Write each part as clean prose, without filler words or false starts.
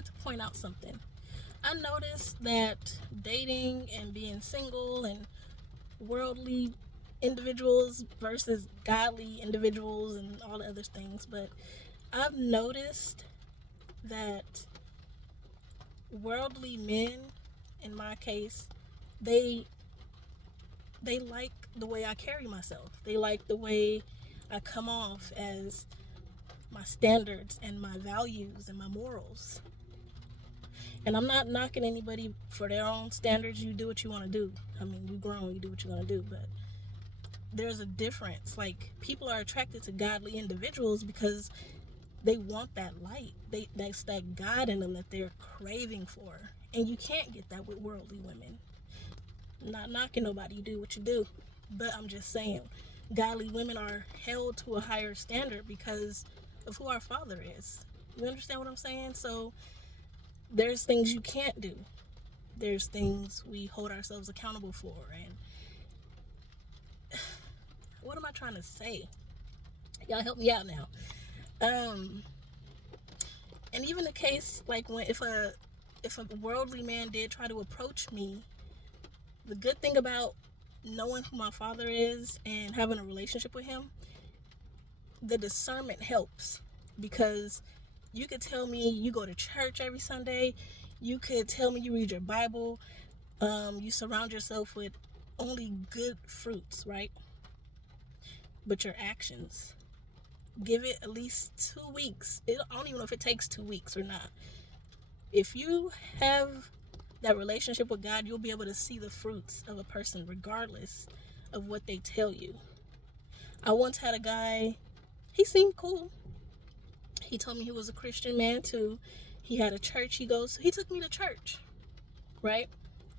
wanted to point out something. I noticed that dating and being single and worldly individuals versus godly individuals and all the other things, but I've noticed that worldly men, in my case, they like the way I carry myself. They like the way I come off as my standards and my values and my morals. And I'm not knocking anybody for their own standards. You do what you want to do. I mean, you grown, you do what you want to do. But there's a difference. Like, people are attracted to godly individuals because they want that light. That's that God in them that they're craving for. And you can't get that with worldly women. I'm not knocking nobody. You do what you do. But I'm just saying, godly women are held to a higher standard because of who our Father is. You understand what I'm saying? So there's things you can't do. There's things we hold ourselves accountable for. And what am I trying to say? Y'all help me out now. And even the case, like, when if a worldly man did try to approach me, the good thing about knowing who my Father is and having a relationship with him, the discernment helps. Because you could tell me you go to church every Sunday, you could tell me you read your Bible, you surround yourself with only good fruits, right? But your actions, give it at least 2 weeks. I don't even know if it takes 2 weeks or not. If you have that relationship with God, you'll be able to see the fruits of a person regardless of what they tell you. I once had a guy, he seemed cool. He told me he was a Christian man too. He had a church he goes to. He took me to church, right?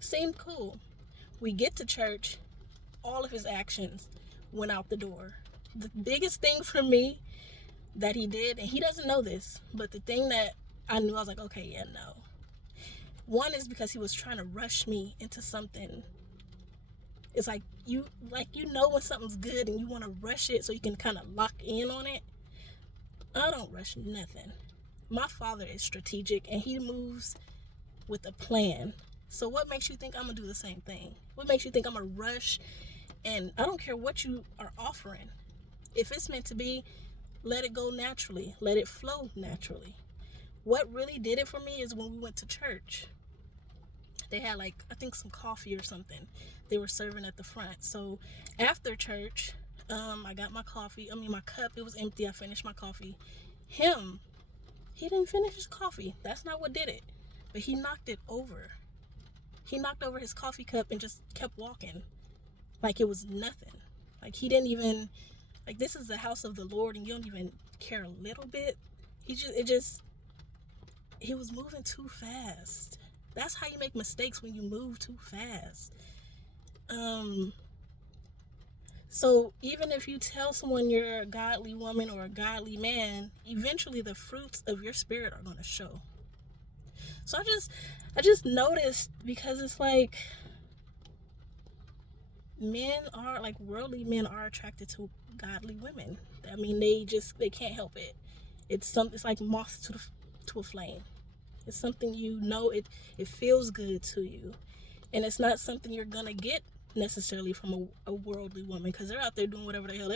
Seemed cool. We get to church, all of his actions went out the door. The biggest thing for me that he did, and he doesn't know this, but the thing that I knew, I was like, okay, yeah, no. One is because he was trying to rush me into something. It's like you know when something's good and you want to rush it so you can kind of lock in on it. I don't rush nothing. My Father is strategic and he moves with a plan. So what makes you think I'm gonna do the same thing? What makes you think I'm gonna rush? And I don't care what you are offering. If it's meant to be, let it go naturally. Let it flow naturally. What really did it for me is when we went to church. They had, like, I think some coffee or something they were serving at the front. So after church, I got my my cup, it was empty. I finished my coffee. He didn't finish his coffee. That's not what did it. But he knocked it over. He knocked over his coffee cup and just kept walking like it was nothing. Like, he didn't even, like, this is the house of the Lord and you don't even care a little bit. He was moving too fast. That's how you make mistakes, when you move too fast. So even if you tell someone you're a godly woman or a godly man, eventually the fruits of your spirit are going to show. So I just noticed, because it's like, worldly men are attracted to godly women. I mean, they can't help it. It's like moth to a flame. It's something, it feels good to you. And it's not something you're gonna get necessarily from a worldly woman, because they're out there doing whatever the hell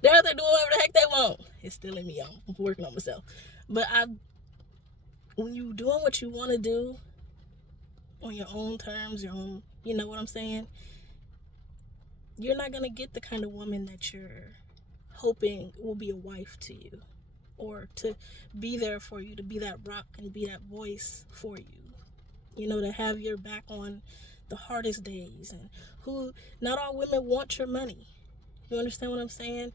they're out there doing whatever the heck they want. It's still in me. I'm working on myself. But when you doing what you want to do on your own terms, you know what I'm saying? You're not gonna get the kind of woman that you're hoping will be a wife to you, or to be there for you, to be that rock and be that voice for you. To have your back on the hardest days. And not all women want your money. You understand what I'm saying?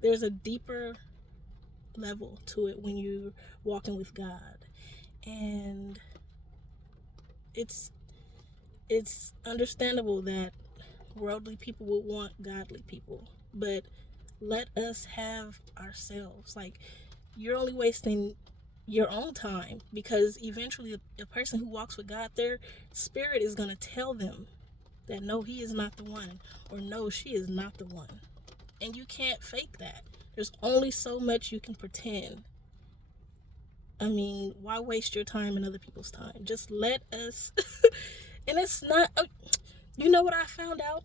There's a deeper level to it when you're walking with God. And it's understandable that worldly people will want godly people. But let us have ourselves. Like, you're only wasting your own time, because eventually a person who walks with God, their spirit is going to tell them that no, he is not the one, or no, she is not the one. And you can't fake that. There's only so much you can pretend. I mean, why waste your time and other people's time? Just let us. And it's not. You know what I found out?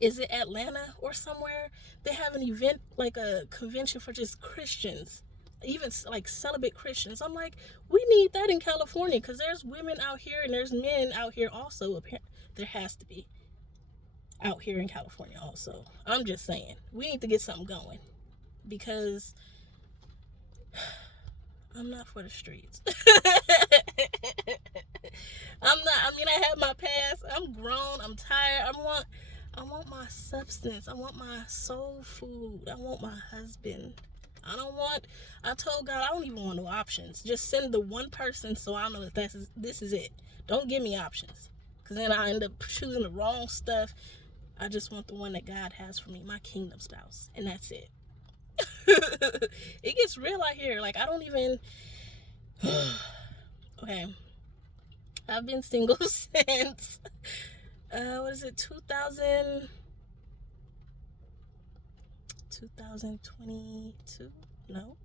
Is it Atlanta or somewhere? They have an event, like a convention for just Christians, even like celibate Christians. I'm like, we need that in California because there's women out here and there's men out here also. There has to be out here in California also. I'm just saying, we need to get something going because I'm not for the streets. I'm not. I mean, I have my past. I'm grown. I'm tired. I want my substance. I want my soul food. I want my husband. I told God I don't even want no options. Just send the one person so I know that this is it. Don't give me options. Because then I end up choosing the wrong stuff. I just want the one that God has for me, my kingdom spouse. And that's it. It gets real out here. Like, I don't even... Okay. I've been single since... what is it? 2022? No.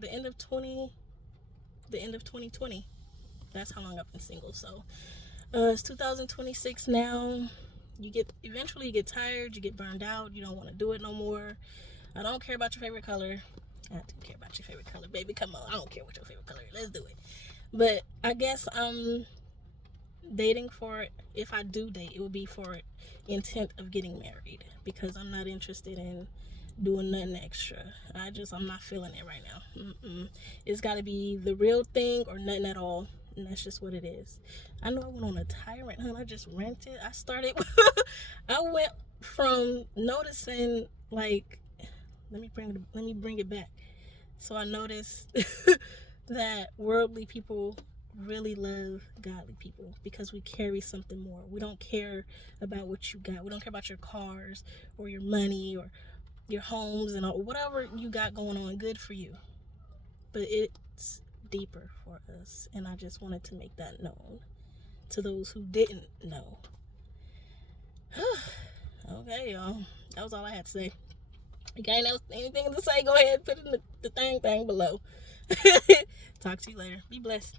The end of 2020. That's how long I've been single. So, it's 2026 now. Eventually you get tired, you get burned out, you don't want to do it no more. I don't care about your favorite color. I do care about your favorite color, baby. Come on, I don't care what your favorite color is. Let's do it. But I guess I'm dating for, if I do date, it would be for intent of getting married, because I'm not interested in doing nothing extra. I'm not feeling it right now. It's got to be the real thing or nothing at all, and that's just what it is. I know I went on a tyrant hunt. I just rented. I went from noticing, like, let me bring it back. So I noticed that worldly people really love godly people because we carry something more. We don't care about what you got. We don't care about your cars or your money or your homes and all, whatever you got going on. Good for you, but it's deeper for us, and I just wanted to make that known to those who didn't know. Okay, y'all, that was all I had to say. You got anything to say, go ahead, put it in the thing below. Talk to you later. Be blessed.